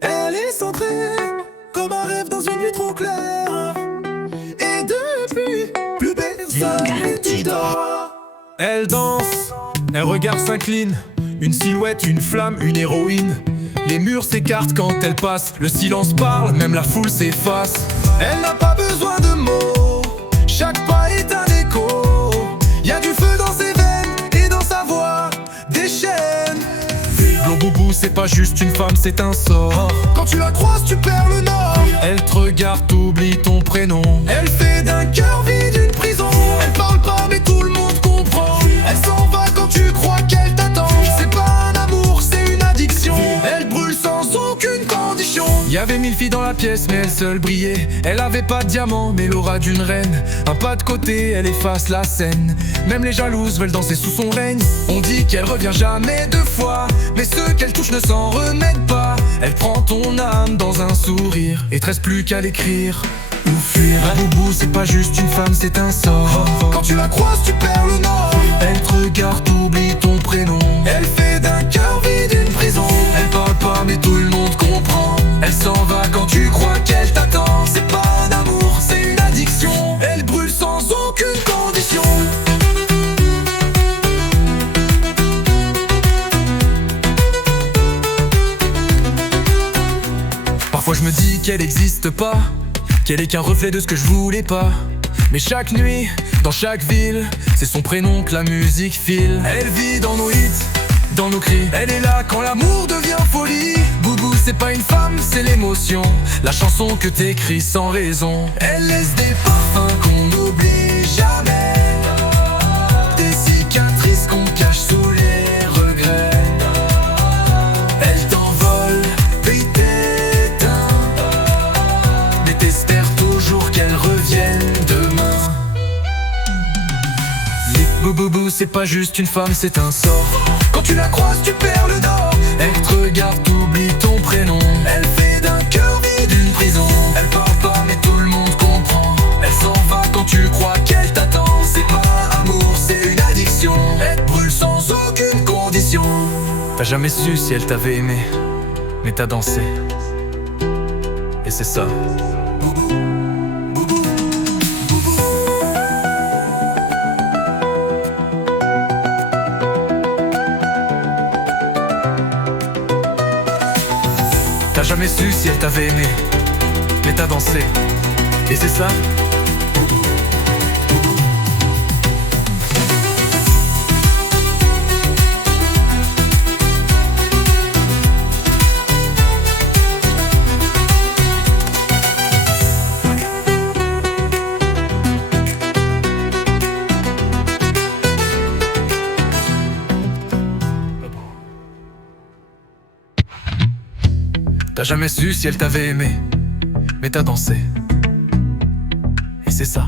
Elle est centrée comme un rêve dans une nuit trop claire. Et depuis, plus personne n'y dort. Elle danse, un regard s'incline. Une silhouette, une flamme, une héroïne. Les murs s'écartent quand elle passe. Le silence parle, même la foule s'efface. Elle n'a pas besoin de mots, chaque pas est un écho. Y'a du feu dans ses veines et dans sa voix des chaînes. Blo Boubou, c'est pas juste une femme, c'est un sort. Quand tu la croises, tu perds le nord. Elle te regarde, t'oublies ton prénom. Elle fait d'un cœur vide une prison. Elle parle pas, mais tout le monde comprend. Elle s'en va quand tu crois qu'elle t'attend. C'est pas un amour, c'est une addiction. Elle brûle sans aucune condition. Y'avait 1000 filles dans la pièce, mais elle seule brillait. Elle avait pas de diamant, mais l'aura d'une reine. Un pas de côté, elle efface la scène. Même les jalouses veulent danser sous son règne. On dit qu'elle revient jamais deux fois, mais ceux qu'elle touche ne s'en remettent pas. Elle prend ton âme dans un sourire et te reste plus qu'à l'écrire ou fuir. Boubou, c'est pas juste une femme, c'est un sort. Quand tu la croises, tu perds le nord. Elle te regarde, t'oublies ton prénom. Elle fait d'un cœur vide une prison. Elle parle pas, mais tout le monde comprend. Elle s'en va quand tu crois qu'elle t'attend. C'est pas un amour, c'est une addiction. Elle brûle sans aucune condition. Parfois je me dis qu'elle existe pas, qu'elle est qu'un reflet de ce que je voulais pas. Mais chaque nuit, dans chaque ville, c'est son prénom que la musique file. Elle vit dans nos hits, dans nos cris. Elle est là quand l'amour devient folie. Boubou, c'est pas une femme, c'est l'émotion. La chanson que t'écris sans raison. Elle laisse des parfums qu'on n'oublie jamais. Des cicatrices qu'on cache sous les regrets. Elle t'envole, puis t'éteint. Mais t'espères toujours qu'elle revienne demain. Boubou, c'est pas juste une femme, c'est un sort. Quand tu la croises, tu perds le nord. Elle te regarde, t'oublies ton prénom. Elle fait d'un cœur vide une prison. Elle parle pas, mais tout le monde comprend. Elle s'en va quand tu crois qu'elle t'attend. C'est pas un amour, c'est une addiction. Elle te brûle sans aucune condition. T'as jamais su si elle t'avait aimé, mais t'as dansé. Et c'est ça. T'as jamais su si elle t'avait aimé, mais t'as dansé. Et c'est ça. T'as jamais su si elle t'avait aimé, mais t'as dansé. Et c'est ça.